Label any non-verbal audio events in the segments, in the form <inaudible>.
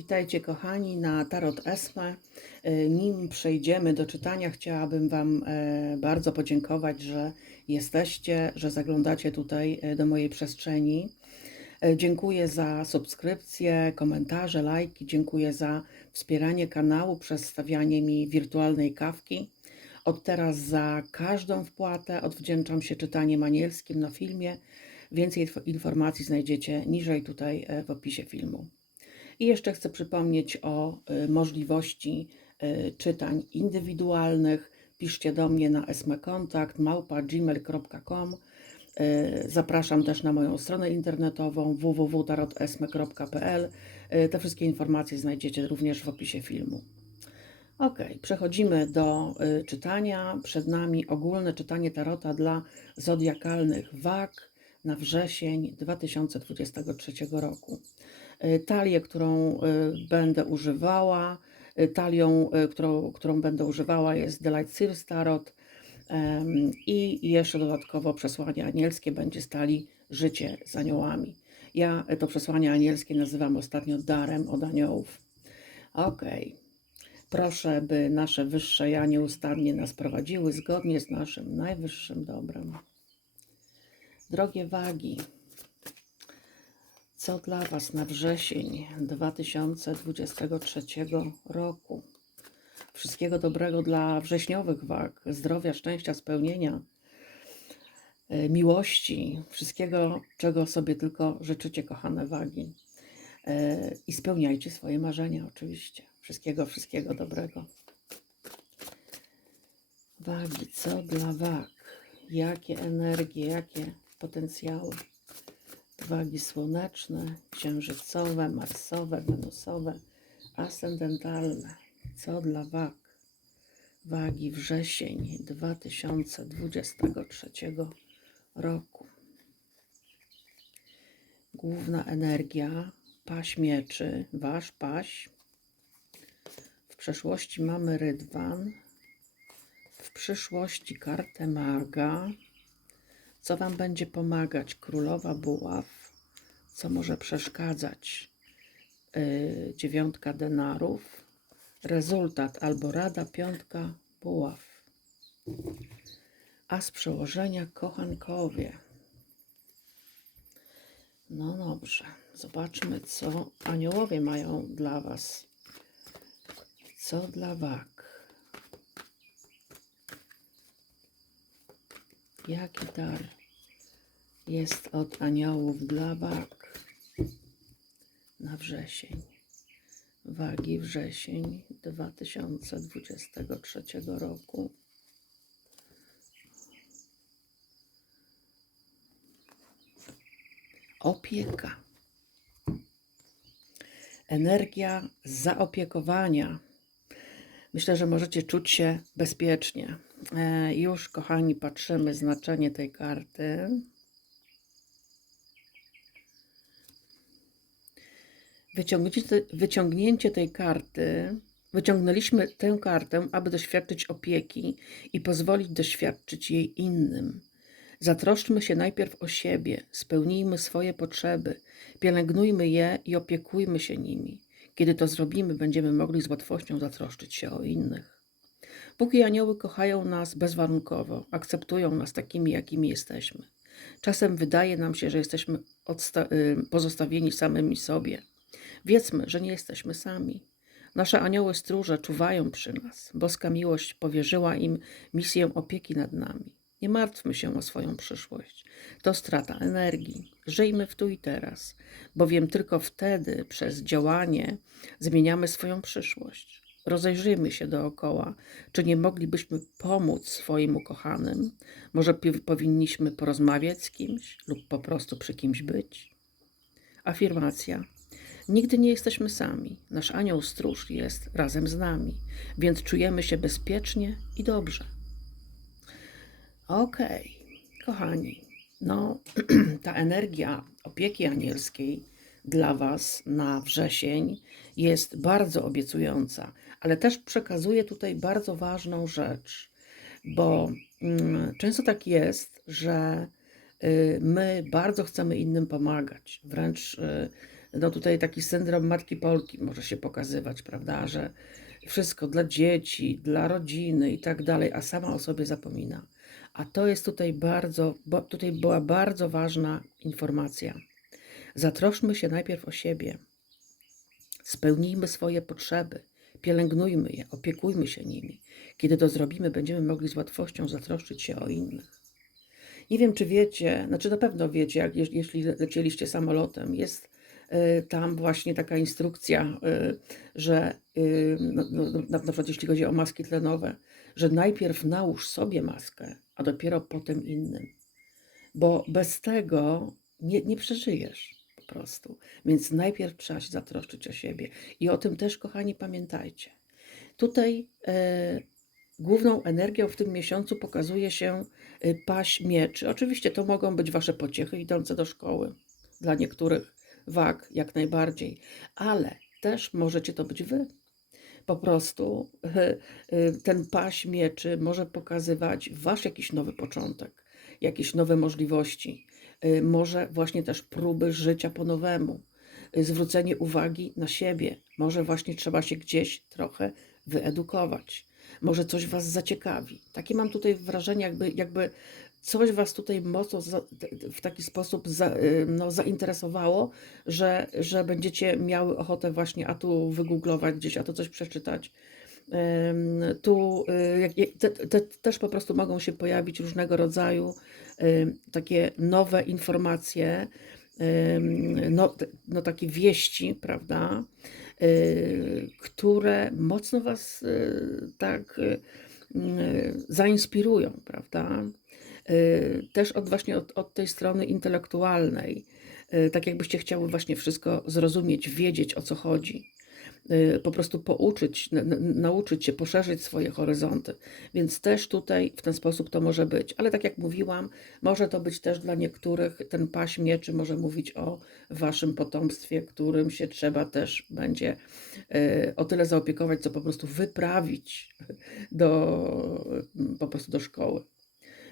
Witajcie kochani na Tarot Esme. E, Nim przejdziemy do czytania, chciałabym Wam e, bardzo podziękować, że jesteście, że zaglądacie tutaj e, do mojej przestrzeni. Dziękuję za subskrypcje, komentarze, lajki. Dziękuję za wspieranie kanału przez stawianie mi wirtualnej kawki. Od teraz za każdą wpłatę odwdzięczam się czytaniem anielskim na filmie. Więcej inf- informacji znajdziecie niżej tutaj w opisie filmu. I jeszcze chcę przypomnieć o y, możliwości y, czytań indywidualnych. Piszcie do mnie na esmekontakt małpa.gmail.com. Y, Zapraszam też na moją stronę internetową www.tarotesme.pl. Te wszystkie informacje znajdziecie również w opisie filmu. Ok, przechodzimy do czytania. Przed nami ogólne czytanie tarota dla zodiakalnych wag na wrzesień 2023 roku. Y, Talię, którą y, będę używała, y, talią, którą, którą będę używała jest The Light Series Tarot em, i jeszcze dodatkowo przesłanie anielskie będzie z talii Życie z aniołami. Ja to przesłanie anielskie nazywam ostatnio darem od aniołów. Okej. Proszę, by nasze wyższe ja nieustannie nas prowadziły zgodnie z naszym najwyższym dobrem. Drogie wagi, co dla Was na wrzesień 2023 roku? Wszystkiego dobrego dla wrześniowych wag, zdrowia, szczęścia, spełnienia, e, miłości, wszystkiego, czego sobie tylko życzycie, kochane wagi. E, I spełniajcie swoje marzenia, oczywiście. Wszystkiego, wszystkiego dobrego. Wagi, co dla wag? Jakie energie, jakie potencjały? Wagi słoneczne, księżycowe, marsowe, wenusowe, ascendentalne. Co dla wag? Wagi wrzesień 2023 roku. Główna energia, paś mieczy, wasz paś. W przeszłości mamy rydwan, w przyszłości kartę maga. Co Wam będzie pomagać? Królowa buław. Co może przeszkadzać? Yy, dziewiątka denarów. Rezultat albo rada piątka buław. A z przełożenia kochankowie. No dobrze, zobaczmy, co aniołowie mają dla Was. Co dla wag? Jaki dar jest od aniołów dla wag na wrzesień? Wagi wrzesień 2023 roku. Opieka. Energia zaopiekowania. Myślę, że możecie czuć się bezpiecznie. E, już, kochani, patrzymy znaczenie tej karty. Wyciągnięcie, wyciągnięcie tej karty, wyciągnęliśmy tę kartę, aby doświadczyć opieki i pozwolić doświadczyć jej innym. Zatroszczmy się najpierw o siebie, spełnijmy swoje potrzeby, pielęgnujmy je i opiekujmy się nimi. Kiedy to zrobimy, będziemy mogli z łatwością zatroszczyć się o innych. Bóg i anioły kochają nas bezwarunkowo, akceptują nas takimi, jakimi jesteśmy. Czasem wydaje nam się, że jesteśmy y, pozostawieni samymi sobie. Wiedzmy, że nie jesteśmy sami. Nasze anioły stróże czuwają przy nas. Boska miłość powierzyła im misję opieki nad nami. Nie martwmy się o swoją przyszłość. To strata energii. Żyjmy w tu i teraz, bowiem tylko wtedy przez działanie zmieniamy swoją przyszłość. Rozejrzyjmy się dookoła, czy nie moglibyśmy pomóc swoim ukochanym. Może powinniśmy porozmawiać z kimś lub po prostu przy kimś być. Afirmacja. Nigdy nie jesteśmy sami. Nasz anioł stróż jest razem z nami, więc czujemy się bezpiecznie i dobrze. Okej, kochani, no <clears throat> ta energia opieki anielskiej dla Was na wrzesień jest bardzo obiecująca, ale też przekazuje tutaj bardzo ważną rzecz, bo mm, często tak jest, że my bardzo chcemy innym pomagać. Wręcz y, no tutaj taki syndrom matki Polki może się pokazywać, prawda, że wszystko dla dzieci, dla rodziny i tak dalej, a sama o sobie zapomina. A to jest tutaj bardzo, tutaj była bardzo ważna informacja. Zatroszmy się najpierw o siebie. Spełnijmy swoje potrzeby, pielęgnujmy je, opiekujmy się nimi. Kiedy to zrobimy, będziemy mogli z łatwością zatroszczyć się o innych. Nie wiem, czy wiecie, znaczy na pewno wiecie, jak, jeśli lecieliście samolotem, jest y, tam właśnie taka instrukcja, y, że y, no, no, no, na, przykład jeśli chodzi o maski tlenowe, że najpierw nałóż sobie maskę, a dopiero potem innym. Bo bez tego nie, nie przeżyjesz po prostu. Więc najpierw trzeba się zatroszczyć o siebie. I o tym też, kochani, pamiętajcie. Tutaj główną energią w tym miesiącu pokazuje się paść mieczy. Oczywiście to mogą być wasze pociechy idące do szkoły. Dla niektórych wag jak najbardziej, ale też możecie to być wy. Po prostu y, y, ten paść mieczy może pokazywać wasz jakiś nowy początek, jakieś nowe możliwości, y, może właśnie też próby życia po nowemu, y, zwrócenie uwagi na siebie. Może właśnie trzeba się gdzieś trochę wyedukować. Może coś was zaciekawi. Takie mam tutaj wrażenie, jakby, jakby coś was tutaj mocno za, w taki sposób za, y, no, zainteresowało, że, że będziecie miały ochotę właśnie a tu wygooglować gdzieś, a to coś przeczytać. Tu y, te, te, też po prostu mogą się pojawić różnego rodzaju em, takie nowe informacje, no, no takie wieści, prawda, y, które mocno Was y, tak y, zainspirują, prawda? Też od właśnie od, od tej strony intelektualnej, tak jakbyście chciały właśnie wszystko zrozumieć, wiedzieć o co chodzi po prostu pouczyć, nauczyć się, poszerzyć swoje horyzonty. Więc też tutaj w ten sposób to może być. Ale tak jak mówiłam, może to być też dla niektórych, ten paś mieczy może mówić o waszym potomstwie, którym się trzeba też będzie y, o tyle zaopiekować, co po prostu wyprawić do, po prostu do szkoły.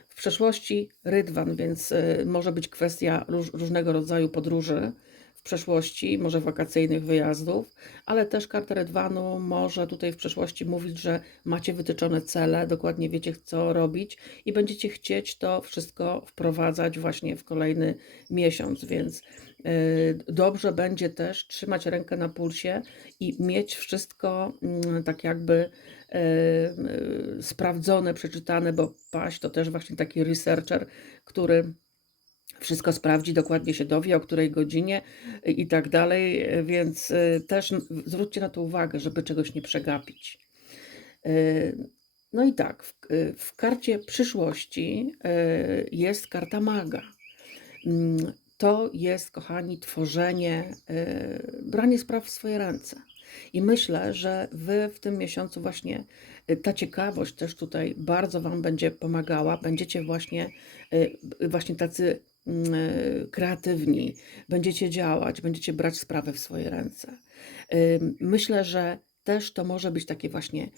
W przeszłości rydwan, więc y, może być kwestia róż, różnego rodzaju podróży przeszłości, może wakacyjnych wyjazdów, ale też karta rydwanu może tutaj w przeszłości mówić, że macie wytyczone cele, dokładnie wiecie, co robić i będziecie chcieć to wszystko wprowadzać właśnie w kolejny miesiąc, więc y, dobrze będzie też trzymać rękę na pulsie i mieć wszystko mm, tak jakby e, e, sprawdzone, przeczytane, bo Paś to też właśnie taki researcher, który wszystko sprawdzi, dokładnie się dowie, o której godzinie i tak dalej, e, więc e, też zwróćcie na to uwagę, żeby czegoś nie przegapić. No i tak, w, w karcie przyszłości jest karta maga. Mm, To jest, kochani, tworzenie, branie spraw w swoje ręce. I myślę, że Wy w tym miesiącu właśnie ta ciekawość też tutaj bardzo Wam będzie pomagała. Będziecie właśnie, właśnie tacy kreatywni, będziecie działać, będziecie brać sprawę w swoje ręce. Myślę, że też to może być takie właśnie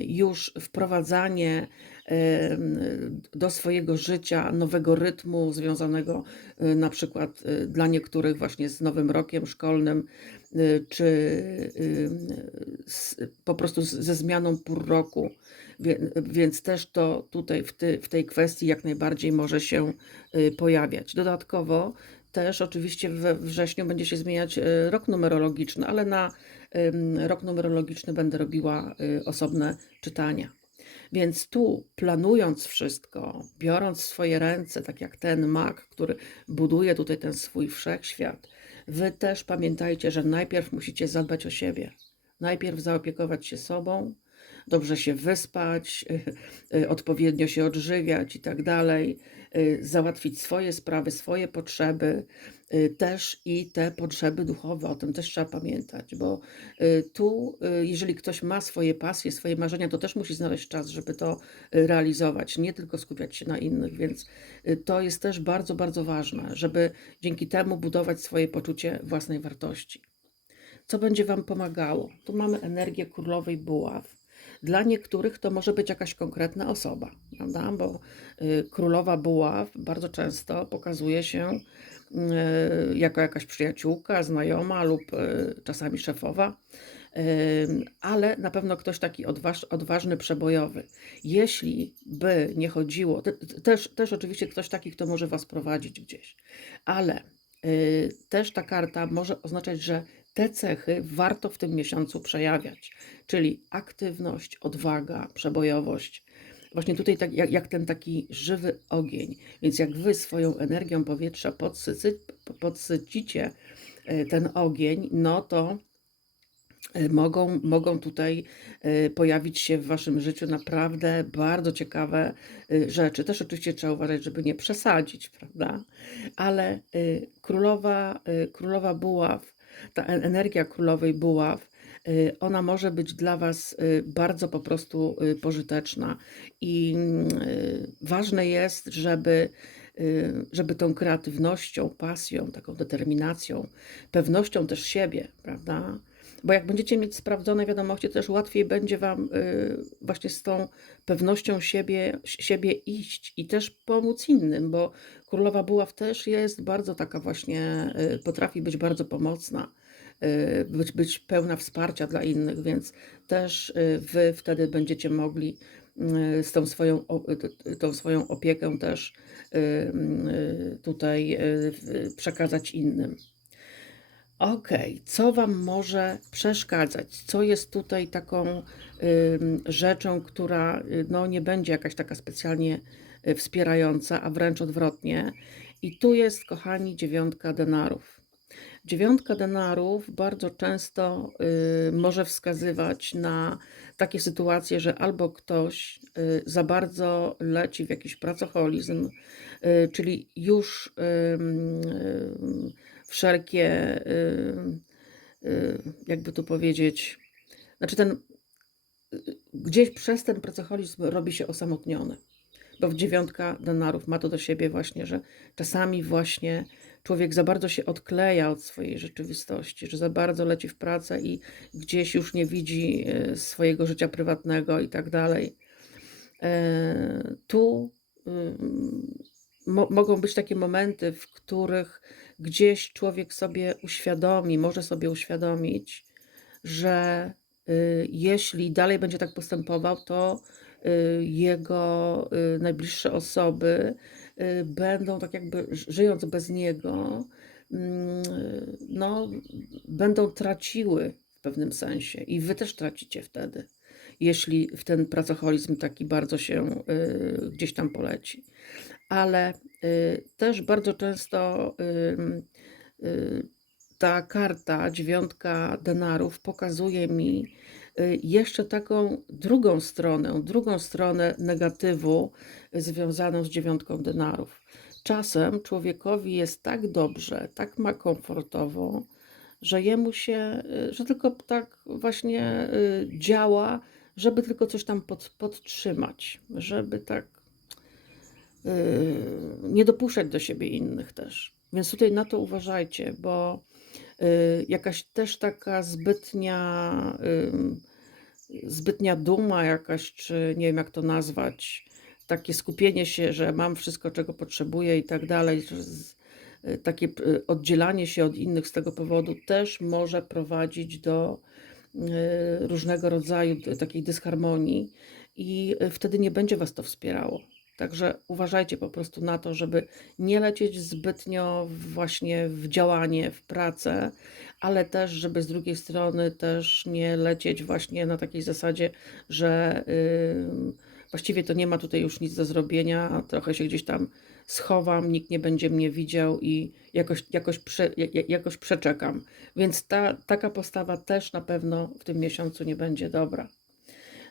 już wprowadzanie do swojego życia nowego rytmu związanego y, na przykład y, dla niektórych właśnie z nowym rokiem szkolnym, y, czy po prostu ze zmianą pór roku. Więc też to tutaj w, ty, w tej kwestii jak najbardziej może się y, pojawiać. Dodatkowo też oczywiście we wrześniu będzie się zmieniać y, rok numerologiczny, ale na rok numerologiczny będę robiła y, osobne czytania. Więc tu planując wszystko, biorąc swoje ręce, tak jak ten mag, który buduje tutaj ten swój wszechświat, wy też pamiętajcie, że najpierw musicie zadbać o siebie. Najpierw zaopiekować się sobą, dobrze się wyspać, y, y, odpowiednio się odżywiać i tak dalej, y, załatwić swoje sprawy, swoje potrzeby, też i te potrzeby duchowe, o tym też trzeba pamiętać, bo tu, jeżeli ktoś ma swoje pasje, swoje marzenia, to też musi znaleźć czas, żeby to realizować, nie tylko skupiać się na innych, więc to jest też bardzo, bardzo ważne, żeby dzięki temu budować swoje poczucie własnej wartości. Co będzie Wam pomagało? Tu mamy energię królowej buław. Dla niektórych to może być jakaś konkretna osoba, prawda? Bo y, królowa buław bardzo często pokazuje się y, jako jakaś przyjaciółka, znajoma lub y, czasami szefowa, ale na pewno ktoś taki odważ, odważny, przebojowy. Jeśli by nie chodziło, te, te- też, też oczywiście ktoś taki, kto może was prowadzić gdzieś, ale też ta karta może oznaczać, że te cechy warto w tym miesiącu przejawiać, czyli aktywność, odwaga, przebojowość. Właśnie tutaj tak jak, jak ten taki żywy ogień. Więc jak wy swoją energią powietrza podsycy, podsycicie y, ten ogień, no to y, mogą, mogą tutaj y, pojawić się w waszym życiu naprawdę bardzo ciekawe rzeczy. Też oczywiście trzeba uważać, żeby nie przesadzić, prawda? Ale królowa, królowa buław, ta energia królowej buław, y, ona może być dla was y, bardzo po prostu y, pożyteczna i ważne jest, żeby żeby tą kreatywnością, pasją, taką determinacją, pewnością też siebie, prawda? Bo jak będziecie mieć sprawdzone wiadomości, też łatwiej będzie Wam y, właśnie z tą pewnością siebie, siebie iść i też pomóc innym, bo Królowa Buław też jest bardzo taka właśnie, y, potrafi być bardzo pomocna, y, być, być pełna wsparcia dla innych, więc też Wy wtedy będziecie mogli z tą swoją, tą swoją opiekę też tutaj przekazać innym. Okej, co Wam może przeszkadzać? Co jest tutaj taką ym, rzeczą, która y, no, nie będzie jakaś taka specjalnie y, wspierająca, a wręcz odwrotnie? I tu jest, kochani, dziewiątka denarów. Dziewiątka denarów bardzo często y, może wskazywać na takie sytuacje, że albo ktoś y, za bardzo leci w jakiś pracoholizm, y, czyli już ym, ym, wszelkie, ym, y, jakby tu powiedzieć, znaczy ten y, gdzieś przez ten pracoholizm robi się osamotniony. Bo w dziewiątka denarów ma to do siebie właśnie, że czasami właśnie człowiek za bardzo się odkleja od swojej rzeczywistości, że za bardzo leci w pracę i gdzieś już nie widzi swojego życia prywatnego i tak dalej. E, Tu mogą być takie momenty, w których gdzieś człowiek sobie uświadomi, może sobie uświadomić, że y, jeśli dalej będzie tak postępował, to y, jego y, najbliższe osoby będą tak jakby żyjąc bez niego, mm, no, będą traciły w pewnym sensie i wy też tracicie wtedy, jeśli w ten pracoholizm taki bardzo się gdzieś tam poleci. Ale też bardzo często y, ta karta, dziewiątka denarów, pokazuje mi y, jeszcze taką drugą stronę, drugą stronę negatywu y, związaną z dziewiątką denarów. Czasem człowiekowi jest tak dobrze, tak ma komfortowo, że jemu się, y, że tylko tak właśnie y, działa, żeby tylko coś tam pod, podtrzymać, żeby tak y, nie dopuszczać do siebie innych też. Więc tutaj na to uważajcie, bo y, jakaś też taka zbytnia, ym, zbytnia duma jakaś, czy nie wiem jak to nazwać, takie skupienie się, że mam wszystko, czego potrzebuję i tak dalej, y, takie y, oddzielanie się od innych z tego powodu też może prowadzić do y, różnego rodzaju takiej dysharmonii i y, wtedy nie będzie Was to wspierało. Także uważajcie po prostu na to, żeby nie lecieć zbytnio właśnie w działanie, w pracę, ale też, żeby z drugiej strony też nie lecieć właśnie na takiej zasadzie, że ym, właściwie to nie ma tutaj już nic do zrobienia, trochę się gdzieś tam schowam, nikt nie będzie mnie widział i jakoś, jakoś, prze, ja- ja- jakoś przeczekam. Więc ta, taka postawa też na pewno w tym miesiącu nie będzie dobra.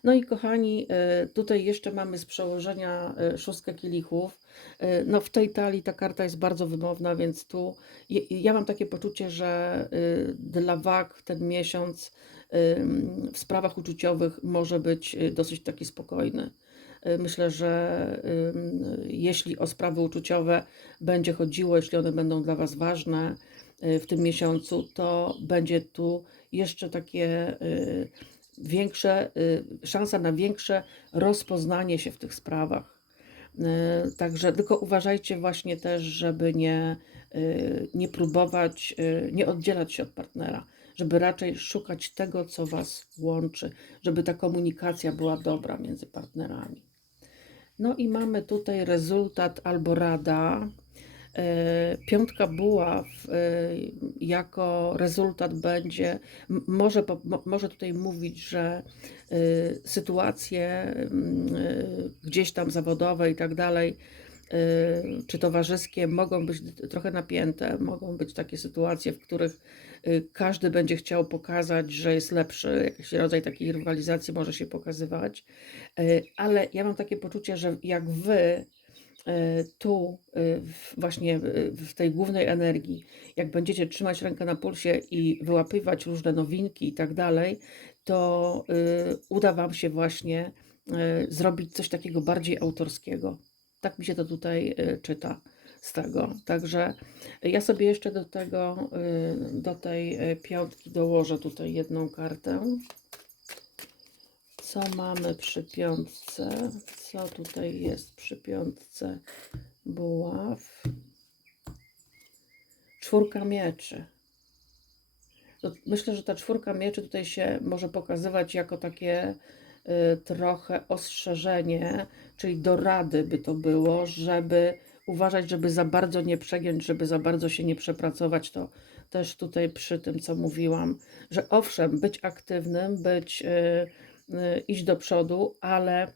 No i kochani, e, tutaj jeszcze mamy z przełożenia e, szóstkę kielichów. E, No w tej talii ta karta jest bardzo wymowna, więc tu ja mam takie poczucie, że dla wag ten miesiąc w sprawach uczuciowych może być dosyć taki spokojny. Myślę, że jeśli o sprawy uczuciowe będzie chodziło, jeśli one będą dla Was ważne w tym miesiącu, to będzie tu jeszcze takie większe, y, szansa na większe rozpoznanie się w tych sprawach. Y, Także tylko uważajcie właśnie też, żeby nie, y, nie próbować, nie oddzielać się od partnera, żeby raczej szukać tego, co Was łączy, żeby ta komunikacja była dobra między partnerami. No i mamy tutaj rezultat albo rada. E, Piątka buław e, jako rezultat będzie, może, może tutaj mówić, że e, sytuacje mm, gdzieś tam zawodowe i tak dalej, czy towarzyskie mogą być trochę napięte, mogą być takie sytuacje, w których każdy będzie chciał pokazać, że jest lepszy, jakiś rodzaj takiej rywalizacji może się pokazywać, ale ja mam takie poczucie, że jak wy tu e, właśnie e, w tej głównej energii, jak będziecie trzymać rękę na pulsie i wyłapywać różne nowinki i tak dalej, to e, uda wam się właśnie e, zrobić coś takiego bardziej autorskiego. Tak mi się to tutaj e, czyta z tego. Także ja sobie jeszcze do tego, e, do tej e, piątki dołożę tutaj jedną kartę. Co mamy przy piątce? Co tutaj jest przy piątce? Buław. Czwórka mieczy. To myślę, że ta czwórka mieczy tutaj się może pokazywać jako takie y, trochę ostrzeżenie, czyli do rady by to było, żeby uważać, żeby za bardzo nie przegiąć, żeby za bardzo się nie przepracować. To też tutaj przy tym, co mówiłam, że owszem, być aktywnym, być, y, iść do przodu, ale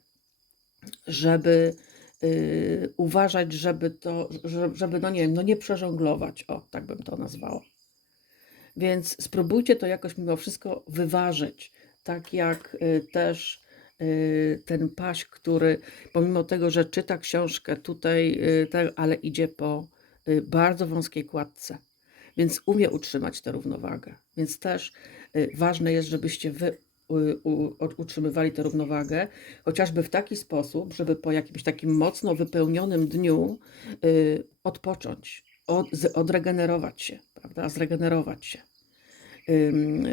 żeby y, uważać, żeby to, że- żeby, no nie wiem, no nie przeżonglować, o, tak bym to nazwała. Więc spróbujcie to jakoś mimo wszystko wyważyć, tak jak y, też y, ten paś, który pomimo tego, że czyta książkę tutaj, y, ale idzie po y, bardzo wąskiej kładce, więc umie utrzymać tę równowagę. Więc też y, ważne jest, żebyście wy y, utrzymywali tę równowagę, chociażby w taki sposób, żeby po jakimś takim mocno wypełnionym dniu y, odpocząć, od, odregenerować się, prawda? Zregenerować się.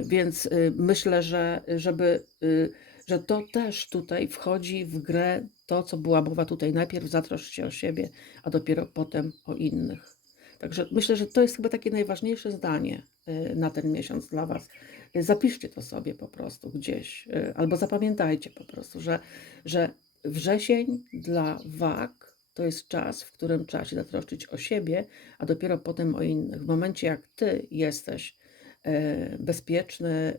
Więc y, myślę, że żeby, y, że to też tutaj wchodzi w grę to, co była mowa tutaj. Najpierw zatroszcz się o siebie, a dopiero potem o innych. Także myślę, że to jest chyba takie najważniejsze zdanie na ten miesiąc dla Was. Y, Zapiszcie to sobie po prostu gdzieś, y, albo zapamiętajcie po prostu, że, że wrzesień dla wag to jest czas, w którym trzeba się zatroszczyć o siebie, a dopiero potem o innych. W momencie, jak Ty jesteś e, bezpieczny, e,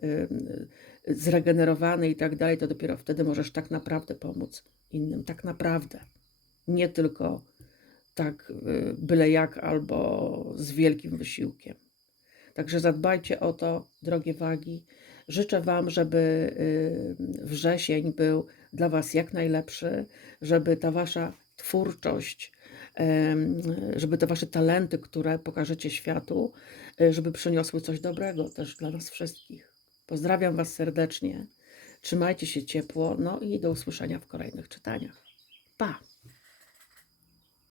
e, zregenerowany i tak dalej, to dopiero wtedy możesz tak naprawdę pomóc innym. Tak naprawdę. Nie tylko tak byle jak albo z wielkim wysiłkiem. Także zadbajcie o to, drogie wagi. Życzę Wam, żeby y, wrzesień był dla Was jak najlepszy, żeby ta Wasza twórczość, żeby te Wasze talenty, które pokażecie światu, y, żeby przyniosły coś dobrego też dla nas wszystkich. Pozdrawiam Was serdecznie. Trzymajcie się ciepło, no i do usłyszenia w kolejnych czytaniach. Pa!